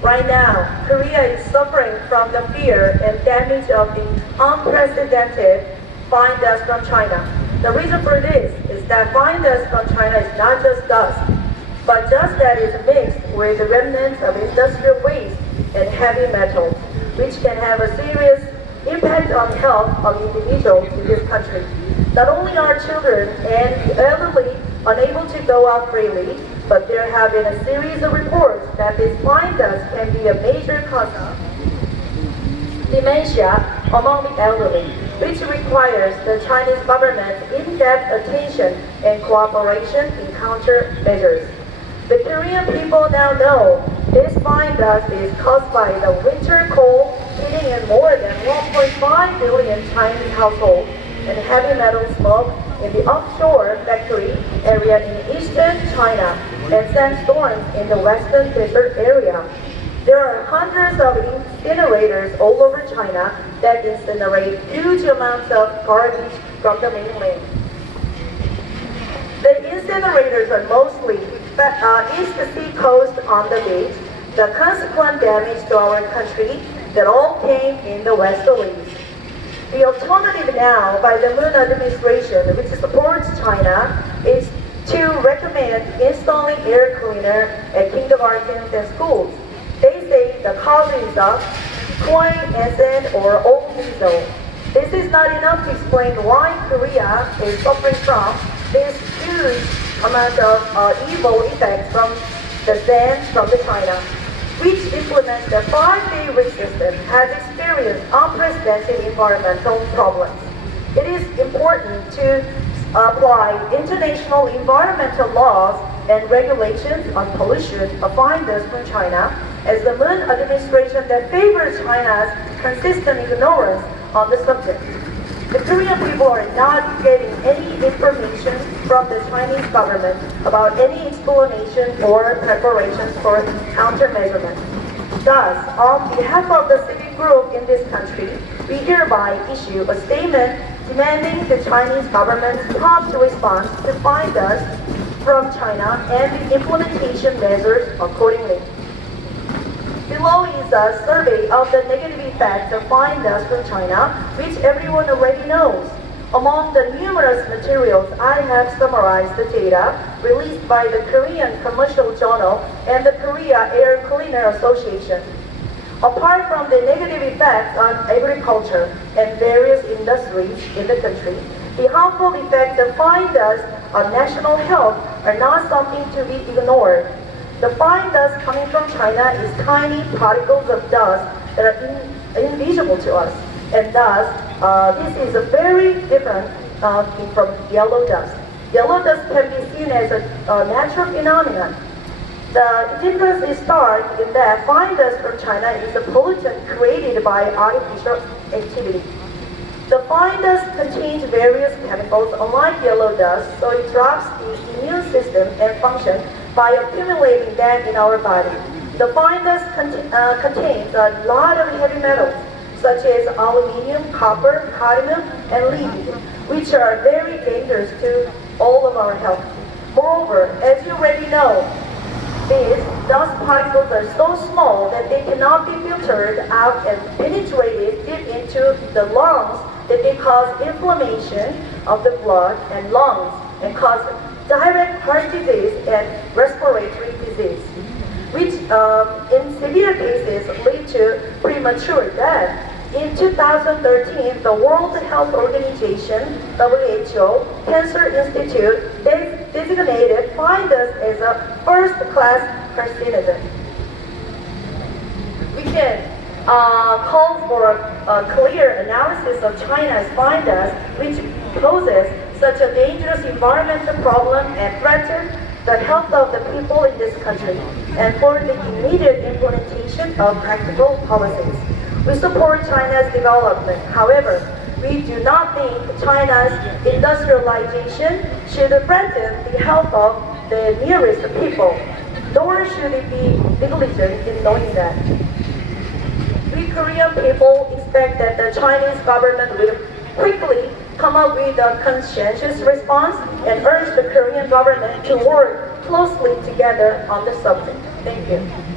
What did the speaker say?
Right now, Korea is suffering from the fear and damage of the unprecedented fine dust from China. The reason for this is that fine dust from China is not just dust, but dust that is mixed with the remnants of industrial waste and heavy metals, which can have a serious impact on the health of individuals in this country. Not only are children and the elderly unable to go out freely, but there have been a series of reports that this fine dust can be a major cause of dementia among the elderly, which requires the Chinese government's in-depth attention and cooperation in countermeasures. The Korean people now know this fine dust is caused by the winter cold hitting in more than 1.5 billion Chinese households and heavy metal smoke in the offshore factory area in eastern China and sandstorms in the western desert area. There are hundreds of incinerators all over China that incinerate huge amounts of garbage from the mainland. The incinerators are mostly east the sea coast on the beach. The consequent damage to our country that all came in the westerlies. The alternative now by the Moon administration, which supports China, is to recommend installing air cleaner at kindergartens and schools. They say the cause is coin, acid, or old diesel. This is not enough to explain why Korea is suffering from this huge amount of evil effects from the sand from the China, which implements the 5-day rate system, has experienced unprecedented environmental problems. It is important to apply international environmental laws and regulations on pollution of fine dust from China, as the Moon administration that favors China's consistent ignorance on the subject. The Korean people are not getting any information from the Chinese government about any explanation or preparations for countermeasures. Thus, on behalf of the civic group in this country, we hereby issue a statement demanding the Chinese government's prompt response to fine dust from China and the implementation measures accordingly. Below is a survey of the negative effects of fine dust from China, which everyone already knows. Among the numerous materials, I have summarized the data released by the Korean Commercial Journal and the Korea Air Cleaner Association. Apart from the negative effects on agriculture and various industries in the country, the harmful effects of fine dust on national health are not something to be ignored. The fine dust coming from China is tiny particles of dust that are invisible to us, and thus this is a very different thing from yellow dust. Yellow dust can be seen as a natural phenomenon. The difference is stark in that fine dust from China is a pollutant created by artificial activity. The fine dust contains various chemicals unlike yellow dust, so it drops the immune system and function by accumulating them in our body. The fine dust contains a lot of heavy metals, such as aluminium, copper, cadmium, and lead, which are very dangerous to all of our health. Moreover, as you already know, these dust particles are so small that they cannot be filtered out and penetrated deep into the lungs, that they cause inflammation of the blood and lungs and cause direct heart disease and respiratory disease, which in severe cases lead to premature death. In 2013, the World Health Organization, WHO, Cancer Institute, designated fine dust as a first-class carcinogen. We can call for a clear analysis of China's fine dust, which poses such a dangerous environmental problem and threatens the health of the people in this country, and for the immediate implementation of practical policies. We support China's development. However, we do not think China's industrialization should threaten the health of the nearest people, nor should it be negligent in knowing that. We Korean people expect that the Chinese government will quickly come up with a conscientious response and urge the Korean government to work closely together on the subject. Thank you.